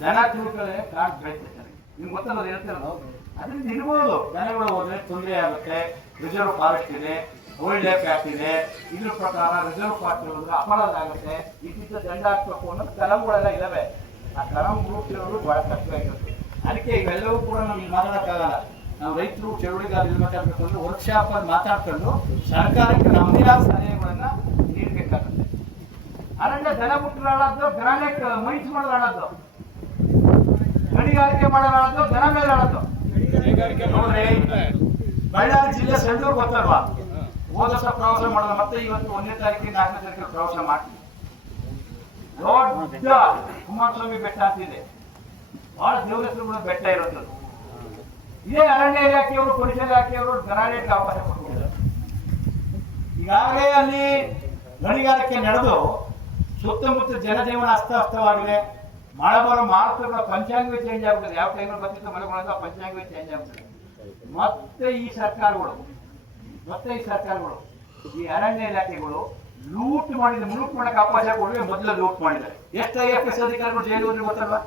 ದನ ತಿಳ್ಕೊಳ್ಳೆ ಕಾಡು ಬೆಳೀತೈತೆ ನಿಮ್ಗೆ ಗೊತ್ತಲ್ಲ ಹೇಳ್ತಿರೋದು. ಅದರಿಂದ ಇರ್ಬೋದು ದನಗಳು ಹೋದ್ರೆ ತೊಂದರೆ ಆಗುತ್ತೆ. ರಿಸರ್ವ್ ಫಾರೆಸ್ಟ್ ಇದೆ, ವೈಲ್ಡ್ ಲೈಫ್ ಆಕ್ಟ್ ಇದೆ. ಇದ್ರ ಪ್ರಕಾರ ರಿಸರ್ವ್ ಫಾರೆಸ್ಟ್ ಹೋದ್ರೆ ಅಪರಾಧ ಆಗುತ್ತೆ. ಇದ್ದಿದ್ದ ದಂಡ ಹಾಕ್ಬೇಕು ಅನ್ನೋದು ಕಲಂಗಳೆಲ್ಲ ಇದಾವೆ. ಆ ಕಲಂ ರೂಪಿರೋರು ಬಹಳ ಕಷ್ಟ ಆಗಿರುತ್ತೆ. ಅದಕ್ಕೆ ಇವೆಲ್ಲವೂ ಕೂಡ ನಮ್ಗೆ ಮಾತಾಡೋಕ್ಕಾಗಲ್ಲ. ನಾವು ರೈತರು ಚಳುವಳಿಗಾರರು ಮಾತಾಡ್ಬೇಕು ಅಂದ್ರೆ ವರ್ಕ್ಶಾಪ್ ಅಲ್ಲಿ ಮಾತಾಡ್ಕೊಂಡು ಸರ್ಕಾರಕ್ಕೆ ನಮ್ಮದೇ ಆದ ಸಲಹೆಗಳನ್ನ ನೀಡಬೇಕಾಗುತ್ತೆ. ಅರಣ್ಯ ದನ ಮುಟ್ಟಲಾಡೋದು, ದನಕ್ಕೆ ಮೈಸ್ ಮಾಡೋದು, ಗಣಿಗಾರಿಕೆ ಮಾಡೋದು, ದನ ಮೇಲೆ ಆಡೋದು. ನೋಡ್ರಿ, ಬಳ್ಳಾರಿ ಜಿಲ್ಲೆ ಸಂಡೂರು ಗೊತ್ತಲ್ವಾ? ಹೋದ ವರ್ಷ ಪ್ರವಾಸ ಮಾಡೋದು, ಮತ್ತೆ ಇವತ್ತು 1ನೇ ತಾರೀಕಿಗೆ 4ನೇ ತಾರೀಕಿಗೆ ಪ್ರವಾಸ ಮಾಡ್ತೀವಿ. ದೊಡ್ಡ ಕುಮಾರಸ್ವಾಮಿ ಬೆಟ್ಟ ಅಂತಿದೆ, ಬಹಳ ದೇವಸ್ಥಾನಗಳ ಬೆಟ್ಟ ಇರೋದು. ಇದೇ ಅರಣ್ಯ ಇಲಾಖೆಯವರು, ಪರಿಸರ ಇಲಾಖೆಯವರು ದನಾಡಳಿತಕ್ಕೆ ಅವಕಾಶ ಕೊಟ್ಟಿದ್ದಾರೆ. ಈಗಾಗಲೇ ಅಲ್ಲಿ ಗಣಿಗಾರಿಕೆ ನಡೆದು ಸುತ್ತಮುತ್ತ ಜನಜೀವನ ಅಸ್ತವ್ಯಸ್ತವಾಗಿದೆ. ಮಳೆ ಬರೋ ಮಾರುತಗಳ ಪಂಚಾಂಗವೇ ಚೇಂಜ್ ಆಗ್ಬಿಟ್ಟಿದೆ. ಯಾವ ಟೈಮಲ್ಲಿ ಬರ್ತಿತ್ತು ಮಳೆಗಳಿಂದ ಪಂಚಾಂಗವೇ ಚೇಂಜ್ ಆಗ್ಬಿಟ್ಟಿದೆ. ಮತ್ತೆ ಈ ಸರ್ಕಾರಗಳು ಈ ಅರಣ್ಯ ಇಲಾಖೆಗಳು ಲೂಟ್ ಮಾಡಕ್ಕೆ ಅವಕಾಶ ಕೊಡುವೆ ಮೊದಲು ಲೂಟ್ ಮಾಡಿದ್ದಾರೆ. ಎಷ್ಟು IFS ಅಧಿಕಾರಿಗಳು ಜೈಲು ಗೊತ್ತಲ್ವಾ?